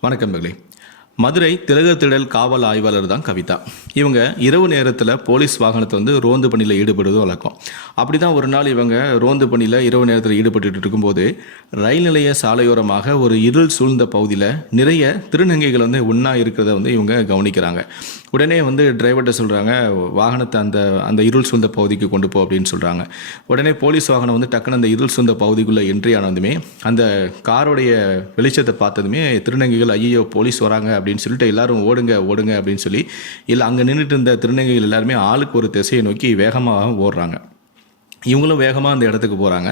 வணக்கம் மகளே. மதுரை திலகத்திடல் காவல் ஆய்வாளர் தான் கவிதா. இவங்க இரவு நேரத்தில் போலீஸ் வாகனத்தை வந்து ரோந்து பணியில் ஈடுபடுவது வழக்கம். அப்படி தான் ஒரு நாள் இவங்க ரோந்து பணியில் இரவு நேரத்தில் ஈடுபட்டு இருக்கும்போது ரயில் நிலைய சாலையோரமாக ஒரு இருள் சூழ்ந்த பகுதியில் நிறைய திருநங்கைகள் வந்து ஒன்றா இருக்கிறத வந்து இவங்க கவனிக்கிறாங்க. உடனே வந்து டிரைவர்கிட்ட சொல்கிறாங்க வாகனத்தை அந்த அந்த இருள் சூழ்ந்த பகுதிக்கு கொண்டு போ அப்படின்னு சொல்கிறாங்க உடனே போலீஸ் வாகனம் வந்து டக்குன்னு அந்த இருள் சூழ்ந்த பகுதிக்குள்ளே என்ட்ரி ஆனதுமே அந்த காரோடைய வெளிச்சத்தை பார்த்ததுமே திருநங்கைகள் ஐயோ போலீஸ் வராங்க அப்படின்னு அப்படின்னு சொல்லிட்டு எல்லாரும் ஓடுங்க ஓடுங்க அப்படின்னு சொல்லி இல்லை அங்கே நின்றுட்டு இருந்த திருநங்கைகள் எல்லாருமே ஆளுக்கு ஒரு திசையை நோக்கி வேகமாக ஓடுறாங்க. இவங்களும் வேகமாக அந்த இடத்துக்கு போகிறாங்க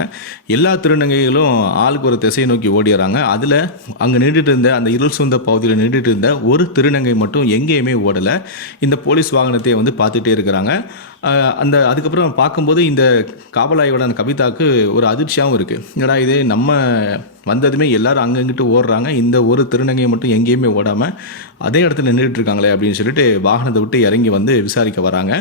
எல்லா திருநங்கைகளும் ஆளுக்கு ஒரு திசையை நோக்கி ஓடிடுறாங்க. அதில் அங்கே நின்றுட்டு இருந்த அந்த இருள் சூழ்ந்த பகுதியில் நின்றுட்டு இருந்த ஒரு திருநங்கை மட்டும் எங்கேயுமே ஓடலை. இந்த போலீஸ் வாகனத்தை வந்து பார்த்துட்டே இருக்கிறாங்க. அந்த அதுக்கப்புறம் பார்க்கும்போது இந்த காவலாயோட அந்த கவிதாவுக்கு ஒரு அதிர்ச்சியாகவும் இருக்குது ஏன்னா இது நம்ம வந்ததுமே எல்லாரும் அங்கங்கிட்டு ஓடுறாங்க. இந்த ஒரு திருநங்கையை மட்டும் எங்கேயுமே ஓடாமல் அதே இடத்துல நின்றுட்டு இருக்காங்களே அப்படின்னு சொல்லிட்டு வாகனத்தை விட்டு இறங்கி வந்து விசாரிக்க வராங்க.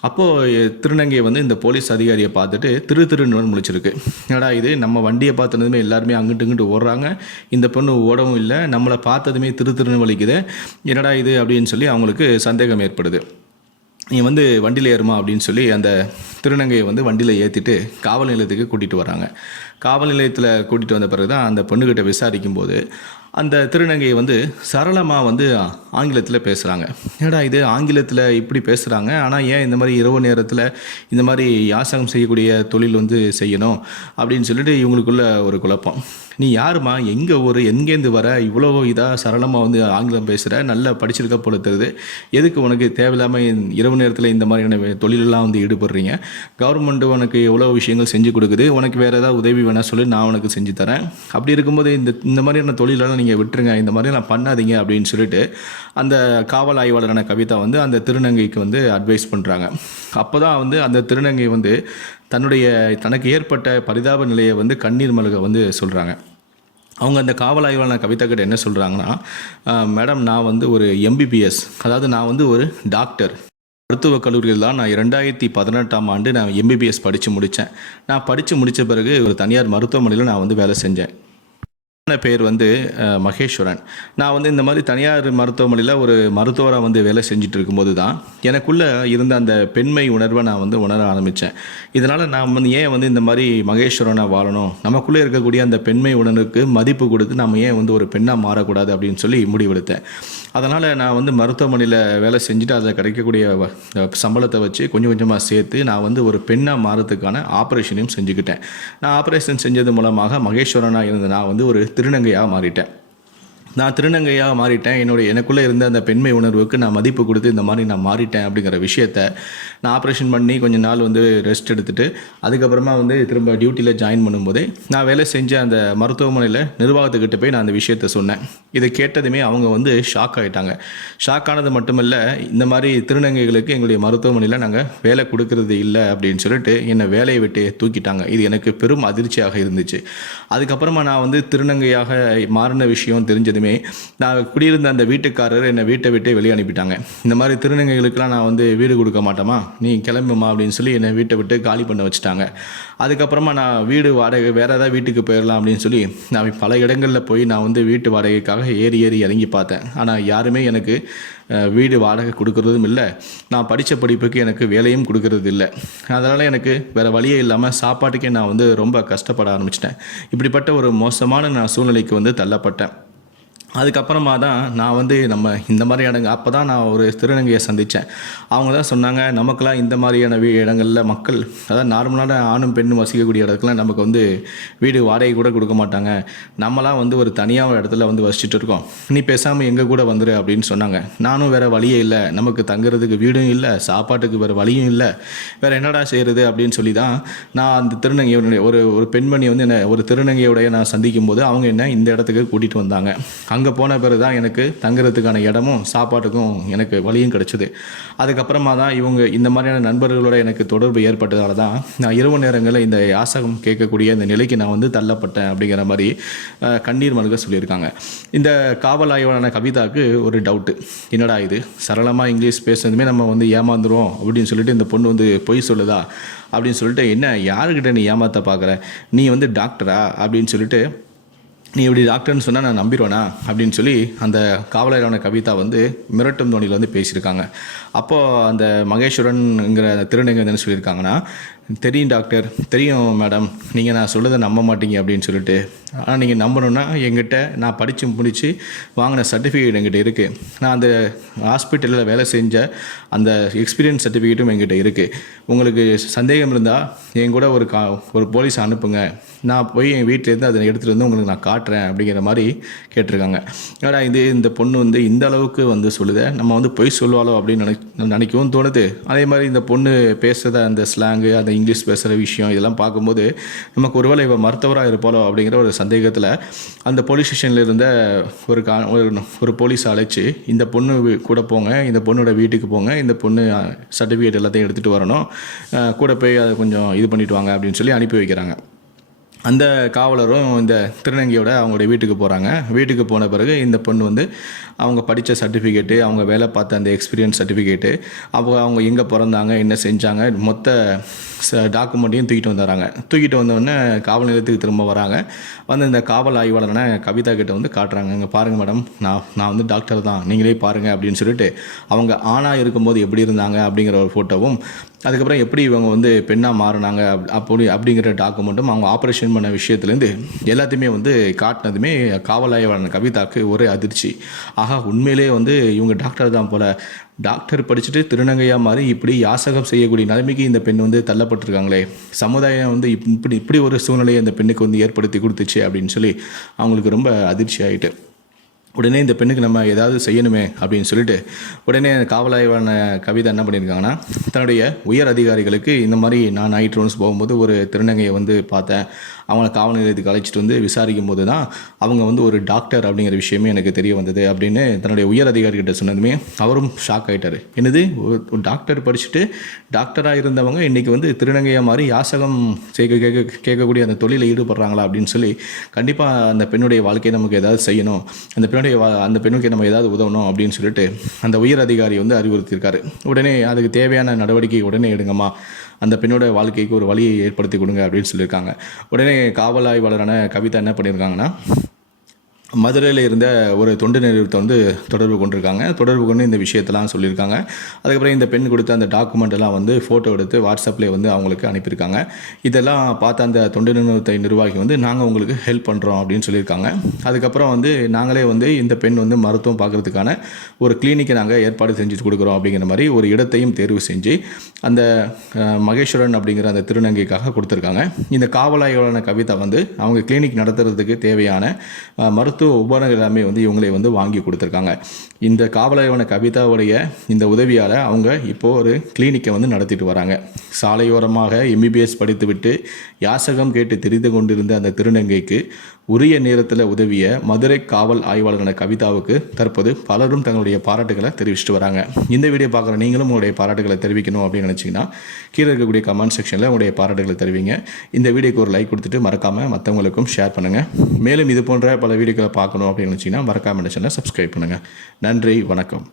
அப்போது திருநங்கையை வந்து இந்த போலீஸ் அதிகாரியை பார்த்துட்டு திரு திருன்னு முழிச்சிருக்கு. என்னடா இது? நம்ம வண்டியை பார்த்ததுமே எல்லாருமே அங்கிட்டு இங்கிட்டு ஓடுறாங்க. இந்த பொண்ணு ஓடவும் இல்லை. நம்மளை பார்த்ததுமே திரு திருன்னு வலிக்குது. என்னடா இது? அப்படின்னு சொல்லி அவங்களுக்கு சந்தேகம் ஏற்படுது. நீ வந்து வண்டியில் ஏறுமா அப்படின்னு சொல்லி அந்த திருநங்கையை வந்து வண்டியில் ஏற்றிட்டு காவல் நிலையத்துக்கு கூட்டிகிட்டு வராங்க. காவல் நிலையத்தில் கூட்டிகிட்டு வந்த பிறகு தான் அந்த பொண்ணுக்கிட்ட விசாரிக்கும் போது அந்த திருநங்கையை வந்து சரளமாக வந்து ஆங்கிலத்தில் பேசுகிறாங்க ஏடா இது ஆங்கிலத்தில் இப்படி பேசுகிறாங்க ஆனால் ஏன் இந்த மாதிரி இரவு நேரத்தில் இந்த மாதிரி யாசகம் செய்யக்கூடிய தொழில் வந்து செய்யணும்? அப்படின்னு சொல்லிட்டு இவங்களுக்குள்ள ஒரு குழப்பம். நீ யாருமா? எங்கே ஒரு எங்கேருந்து வர? இவ்வளோ இதாக சரளமாக வந்து ஆங்கிலம் பேசுகிற நல்லா படிச்சிருக்க போல தருது எதுக்கு உனக்கு தேவையில்லாமல் இரவு நேரத்தில் இந்த மாதிரியான தொழிலெல்லாம் வந்து ஈடுபடுறீங்க? கவர்மெண்ட் உனக்கு எவ்வளோ விஷயங்கள் செஞ்சு கொடுக்குது உனக்கு வேறு ஏதாவது உதவி வேணால் சொல்லி நான் உனக்கு செஞ்சு தரேன். அப்படி இருக்கும்போது இந்த இந்த மாதிரியான தொழிலெல்லாம் நீங்கள் விட்டுருங்க இந்த மாதிரிலாம் பண்ணாதீங்க அப்படின்னு சொல்லிட்டு அந்த காவல் ஆய்வாளரான கவிதா வந்து அந்த திருநங்கைக்கு வந்து அட்வைஸ் பண்ணுறாங்க அப்போ தான் வந்து அந்த திருநங்கை வந்து தன்னுடைய தனக்கு ஏற்பட்ட பரிதாப நிலையை வந்து கண்ணீர் மல்க வந்து சொல்கிறாங்க அவங்க அந்த காவல் ஆய்வாளர் கவிதா கிட்ட என்ன சொல்கிறாங்கன்னா மேடம் நான் வந்து ஒரு எம்பிபிஎஸ் அதாவது நான் வந்து ஒரு டாக்டர் மருத்துவக் கல்லூரியில் தான் நான் இரண்டாயிரத்தி பதினெட்டாம் ஆண்டு நான் எம்பிபிஎஸ் படித்து முடித்தேன் நான் படித்து முடித்த பிறகு ஒரு தனியார் மருத்துவமனையில் நான் வந்து வேலை செஞ்சேன். பேர் வந்து மகேஸ்வரன். நான் வந்து இந்த மாதிரி தனியார் மருத்துவமனையில் ஒரு மருத்துவராக வந்து வேலை செஞ்சுட்டு இருக்கும்போது தான் எனக்குள்ளே இருந்த அந்த பெண்மை உணர்வை நான் வந்து உணர ஆரம்பித்தேன் இதனால் நான் வந்து ஏன் வந்து இந்த மாதிரி மகேஸ்வரனாக வாழணும்? நமக்குள்ளே இருக்கக்கூடிய அந்த பெண்மை உணர்வுக்கு மதிப்பு கொடுத்து நம்ம ஏன் வந்து ஒரு பெண்ணாக மாறக்கூடாது அப்படின்னு சொல்லி முடிவெடுத்தேன். அதனால் நான் வந்து மருத்துவமனையில் வேலை செஞ்சுட்டு அதில் கிடைக்கக்கூடிய வ- சம்பளத்தை வச்சு கொஞ்சம் கொஞ்சமாக சேர்த்து நான் வந்து ஒரு பெண்ணாக மாறத்துக்கான ஆப்ரேஷனையும் செஞ்சுக்கிட்டேன். நான் ஆப்ரேஷன் செஞ்சது மூலமாக மகேஸ்வரனாக இருந்த நான் வந்து ஒரு திருநங்கையாக மாறிட்டேன். நான் திருநங்கையாக மாறிட்டேன். என்னுடைய எனக்குள்ளே இருந்த அந்த பெண்மை உணர்வுக்கு நான் மதிப்பு கொடுத்து இந்த மாதிரி நான் மாறிட்டேன் அப்படிங்கிற விஷயத்த நான் ஆப்ரேஷன் பண்ணி கொஞ்ச நாள் வந்து ரெஸ்ட் எடுத்துகிட்டு அதுக்கப்புறமா வந்து திரும்ப டியூட்டியில் ஜாயின் பண்ணும்போதே நான் வேலை செஞ்ச அந்த மருத்துவமனையில் நிர்வாகத்துக்கிட்ட போய் நான் அந்த விஷயத்த சொன்னேன். இதை கேட்டதுமே அவங்க வந்து ஷாக் ஆகிட்டாங்க ஷாக் ஆனது மட்டுமல்ல இந்த மாதிரி திருநங்கைகளுக்கு எங்களுடைய மருத்துவமனையில் நாங்கள் வேலை கொடுக்கறது இல்லை அப்படின்னு சொல்லிட்டு என்னை வேலையை விட்டு தூக்கிட்டாங்க. இது எனக்கு பெரும் அதிர்ச்சியாக இருந்துச்சு. அதுக்கப்புறமா நான் வந்து திருநங்கையாக மாறின விஷயம் தெரிஞ்சதுமே நான் குடியிருந்த அந்த வீட்டுக்காரர் என்னை வீட்டை விட்டு வெளியே அனுப்பிட்டாங்க. இந்த மாதிரி திருநங்கைகளுக்கெல்லாம் நான் வந்து வீடு கொடுக்க மாட்டேமா? நீ கிளம்புமா? அப்படின்னு சொல்லி என்னை வீட்டை விட்டு காலி பண்ண வச்சுட்டாங்க. அதுக்கப்புறமா நான் வீடு வாடகை வேறு ஏதாவது வீட்டுக்கு போயிடலாம் அப்படின்னு சொல்லி நான் பல இடங்களில் போய் நான் வந்து வீட்டு வாடகைக்காக ஏறி ஏறி இறங்கி பார்த்தேன். ஆனால் யாருமே எனக்கு வீடு வாடகை கொடுக்கறதும் இல்லை. நான் படித்த படிப்புக்கு எனக்கு வேலையும் கொடுக்கறது இல்லை. அதனால் எனக்கு வேறு வழியே இல்லாமல் சாப்பாட்டுக்கே நான் வந்து ரொம்ப கஷ்டப்பட ஆரம்பிச்சிட்டேன். இப்படிப்பட்ட ஒரு மோசமான நான் சூழ்நிலைக்கு வந்து தள்ளப்பட்டேன். அதுக்கப்புறமா தான் நான் வந்து நம்ம இந்த மாதிரி இடங்க அப்போ தான் நான் ஒரு திருநங்கையை சந்தித்தேன் அவங்க தான் சொன்னாங்க நமக்கெல்லாம் இந்த மாதிரியான வீ இடங்களில் மக்கள் அதாவது நார்மலான ஆணும் பெண்ணும் வசிக்கக்கூடிய இடத்துக்குலாம் நமக்கு வந்து வீடு வாடகை கூட கொடுக்க மாட்டாங்க. நம்மலாம் வந்து ஒரு தனியாக ஒரு இடத்துல வந்து வசிச்சுட்டு இருக்கோம். நீ பேசாமல் எங்கள் கூட வந்துரு அப்படின்னு சொன்னாங்க. நானும் வேறு வழியே இல்லை. நமக்கு தங்குறதுக்கு வீடும் இல்லை சாப்பாட்டுக்கு வேறு வழியும் இல்லை. வேறு என்னடா செய்கிறது அப்படின்னு சொல்லி தான் நான் அந்த திருநங்கையுடைய ஒரு ஒரு பெண்மணி வந்து என்ன ஒரு திருநங்கையோடைய நான் சந்திக்கும் போது அவங்க என்ன இந்த இடத்துக்கு கூட்டிகிட்டு வந்தாங்க. அங்கே அங்கே போன பிறகு தான் எனக்கு தங்குறதுக்கான இடமும் சாப்பாட்டுக்கும் எனக்கு வழியும் கிடச்சிது. அதுக்கப்புறமா தான் இவங்க இந்த மாதிரியான நண்பர்களோட எனக்கு தொடர்பு ஏற்பட்டதால தான் நான் இரவு நேரங்களில் இந்த யாசகம் கேட்கக்கூடிய இந்த நிலைக்கு நான் வந்து தள்ளப்பட்டேன் அப்படிங்கிற மாதிரி கண்ணீர் மல்க சொல்லியிருக்காங்க. இந்த காவல் ஆய்வாளரான கவிதாவுக்கு ஒரு டவுட்டு என்னடா இது? சரளமாக இங்கிலீஷ் பேசுனதுமே நம்ம வந்து ஏமாந்துருவோம் அப்படின்னு சொல்லிட்டு இந்த பொண்ணு வந்து பொய் சொல்லுதா? அப்படின்னு சொல்லிட்டு என்ன யாருக்கிட்ட நீ ஏமாத்த பார்க்குற நீ வந்து டாக்டரா? அப்படின்னு சொல்லிட்டு நீ இப்படி டாக்டர்னு சொன்னால் நான் நம்பிடுவேனா? அப்படின்னு சொல்லி அந்த காவலரான கவிதா வந்து மிரட்டும் தோணியில் வந்து பேசியிருக்காங்க. அப்போது அந்த மகேஸ்வரன்ங்கிற திருநங்கை என்ன சொல்லியிருக்காங்கன்னா தெரியும் டாக்டர் தெரியும் மேடம். நீங்கள் நான் சொல்கிறத நம்ப மாட்டீங்க அப்படின்னு சொல்லிட்டு. ஆனால் நீங்கள் நம்பணுன்னா எங்கிட்ட நான் படித்து முடித்து வாங்கின சர்டிஃபிகேட் எங்கிட்ட இருக்குது நான் அந்த ஹாஸ்பிட்டலில் வேலை செஞ்ச அந்த எக்ஸ்பீரியன்ஸ் சர்டிஃபிகேட்டும் எங்கிட்ட இருக்குது உங்களுக்கு சந்தேகம் இருந்தால் என் கூட ஒரு கா ஒரு போலீஸ் அனுப்புங்க. நான் போய் என் வீட்டிலேருந்து அதை எடுத்துகிட்டு வந்து உங்களுக்கு நான் காட்டுறேன் அப்படிங்கிற மாதிரி கேட்டிருக்காங்க. ஏன்னா இது இந்த பொண்ணு வந்து இந்த அளவுக்கு வந்து சொல்லுத. நம்ம வந்து பொய் சொல்லுவாளோ அப்படின்னு நினை நினைக்கவும் தோணுது. அதே மாதிரி இந்த பொண்ணு பேசுகிறத அந்த ஸ்லாங்கு அந்த இங்கிலீஷ் பேசுகிற விஷயம் இதெல்லாம் பார்க்கும்போது நமக்கு ஒருவேளை இவ மருத்துவராக இருப்பாளோ அப்படிங்கிற ஒரு சந்தேகத்தில் அந்த போலீஸ் ஸ்டேஷனில் இருந்த ஒரு கா ஒரு ஒரு போலீஸ் அழைச்சி இந்த பொண்ணு வீ- கூட போங்க இந்த பொண்ணோட வீட்டுக்கு போங்க இந்த பொண்ணு சர்டிஃபிகேட் எல்லாத்தையும் எடுத்துகிட்டு வரணும் கூட போய் அதை கொஞ்சம் இது பண்ணிட்டு வாங்க அப்படின்னு சொல்லி அனுப்பி வைக்கிறாங்க. அந்த காவலரும் இந்த திருநங்கையோட அவங்களுடைய வீட்டுக்கு போகிறாங்க வீட்டுக்கு போன பிறகு இந்த பொண்ணு வந்து அவங்க படித்த சர்டிஃபிகேட்டு அவங்க வேலை பார்த்த அந்த எக்ஸ்பீரியன்ஸ் சர்டிஃபிகேட்டு அப்போ அவங்க எங்கே பிறந்தாங்க என்ன செஞ்சாங்க மொத்த டாக்குமெண்ட்டையும் தூக்கிட்டு வந்துடுறாங்க. தூக்கிட்டு வந்தோடனே காவல் நிலையத்துக்கு திரும்ப வராங்க. வந்து இந்த காவல் ஆய்வாளரான கவிதா கிட்ட வந்து காட்டுறாங்க. இங்கே பாருங்கள் மேடம் நான் நான் வந்து டாக்டர் தான் நீங்களே பாருங்கள் அப்படின்னு சொல்லிட்டு அவங்க ஆணாக இருக்கும்போது எப்படி இருந்தாங்க அப்படிங்கிற ஒரு ஃபோட்டோவும் அதுக்கப்புறம் எப்படி இவங்க வந்து பெண்ணாக மாறினாங்க அப்- அப்படி அப்படிங்கிற டாக்குமெண்ட்டும் அவங்க ஆப்ரேஷன் பண்ண விஷயத்துலேருந்து எல்லாத்தையுமே வந்து காட்டினதுமே காவல் ஆய்வாளர் கவிதாக்கு ஒரே அதிர்ச்சி. ஆஹா உண்மையிலே வந்து இவங்க டாக்டர் தான் போல. டாக்டர் படிச்சுட்டு திருநங்கையாக மாறி இப்படி யாசகம் செய்யக்கூடிய நிலைமைக்கு இந்த பெண் வந்து தள்ளப்பட்டிருக்காங்களே. சமுதாயம் வந்து இப்- இப்படி இப்படி ஒரு சூழ்நிலையை இந்த பெண்ணுக்கு வந்து ஏற்படுத்தி கொடுத்துச்சு அப்படின்னு சொல்லி அவங்களுக்கு ரொம்ப அதிர்ச்சி ஆகிட்டு உடனே இந்த பெண்ணுக்கு நம்ம ஏதாவது செய்யணுமே அப்படின்னு சொல்லிட்டு உடனே காவலாய்வான கவிதா என்ன பண்ணியிருக்காங்கன்னா தன்னுடைய உயர் அதிகாரிகளுக்கு இந்த மாதிரி நான் நைட் ரவுண்ட்ஸ் போகும்போது ஒரு திருநங்கையை வந்து பார்த்தேன். அவங்கள காவல் நிலையத்துக்கு அழைச்சிட்டு வந்து விசாரிக்கும் போது தான் அவங்க வந்து ஒரு டாக்டர் அப்படிங்கிற விஷயமே எனக்கு தெரிய வந்தது அப்படின்னு தன்னுடைய உயர் அதிகாரிகிட்ட சொன்னதுமே அவரும் ஷாக் ஆகிட்டார் என்னது? ஒரு டாக்டர் படிச்சுட்டு டாக்டராக இருந்தவங்க இன்றைக்கி வந்து திருநங்கையாக மாதிரி யாசகம் கேட்க கேட்க கேட்கக்கூடிய அந்த தொழிலில் ஈடுபடுறாங்களா அப்படின்னு சொல்லி கண்டிப்பாக அந்த பெண்ணுடைய வாழ்க்கையை நமக்கு ஏதாவது செய்யணும். அந்த பெண்ணுடைய வா அந்த பெண்ணுக்கு நம்ம ஏதாவது உதவணும் அப்படின்னு சொல்லிட்டு அந்த உயர் அதிகாரி வந்து அறிவுறுத்தியிருக்காரு. உடனே அதுக்கு தேவையான நடவடிக்கை உடனே எடுங்கம்மா. அந்த பெண்ணோட வாழ்க்கைக்கு ஒரு வழியை ஏற்படுத்தி கொடுங்க அப்படின்னு சொல்லியிருக்காங்க. உடனே காவல் ஆய்வாளரான கவிதா என்ன பண்ணியிருக்காங்கன்னா மதுரையில் இருந்த ஒரு தொண்டு நிறுவனத்தை வந்து தொடர்பு கொண்டிருக்காங்க. தொடர்பு கொண்டு இந்த விஷயத்தெல்லாம் சொல்லியிருக்காங்க. அதுக்கப்புறம் இந்த பெண் கொடுத்த அந்த டாக்குமெண்ட் எல்லாம் வந்து ஃபோட்டோ எடுத்து வாட்ஸ்அப்பில் வந்து அவங்களுக்கு அனுப்பியிருக்காங்க. இதெல்லாம் பார்த்த அந்த தொண்டு நிறுவனத்தை நிர்வாகி வந்து நாங்கள் உங்களுக்கு ஹெல்ப் பண்ணுறோம் அப்படின்னு சொல்லியிருக்காங்க. அதுக்கப்புறம் வந்து நாங்களே வந்து இந்த பெண் வந்து மருத்துவம் பார்க்குறதுக்கான ஒரு கிளினிக்கை நாங்கள் ஏற்பாடு செஞ்சு கொடுக்குறோம் அப்படிங்கிற மாதிரி ஒரு இடத்தையும் தேர்வு செஞ்சு அந்த மகேஸ்வரன் அப்படிங்கிற அந்த திருநங்கைக்காக கொடுத்துருக்காங்க. இந்த காவலாய்வாளன கவிதா வந்து அவங்க கிளினிக் நடத்துறதுக்கு தேவையான மருத்துவ உபகரணங்கள் எல்லாமே வந்து இவங்களே வந்து வாங்கி கொடுத்துருக்காங்க. இந்த காவலாய்வான கவிதாவுடைய இந்த உதவியால் அவங்க இப்போது ஒரு கிளினிக்கை வந்து நடத்திட்டு வராங்க. சாலையோரமாக எம்பிபிஎஸ் படித்துவிட்டு யாசகம் கேட்டு தெரிந்து கொண்டிருந்த அந்த திருநங்கைக்கு உரிய நேரத்தில் உதவிய மதுரை காவல் ஆய்வாளரான கவிதாவுக்கு தற்போது பலரும் தங்களுடைய பாராட்டுகளை தெரிவிச்சிட்டு வராங்க. இந்த வீடியோ பார்க்குற நீங்களும் உங்களுடைய பாராட்டுகளை தெரிவிக்கணும் அப்படின்னு நினச்சிங்கன்னா கீழே இருக்கக்கூடிய கமெண்ட் செக்ஷனில் உங்களுடைய பாராட்டுகளை தெரிவிங்க. இந்த வீடியோக்கு ஒரு லைக் கொடுத்துட்டு மறக்காமல் மற்றவங்களுக்கும் ஷேர் பண்ணுங்கள் மேலும் இது போன்ற பல வீடியோக்களை பார்க்கணும் அப்படின்னு நினச்சிங்கன்னா மறக்காமல் சேனலை சப்ஸ்கிரைப் பண்ணுங்கள் நன்றி வணக்கம்.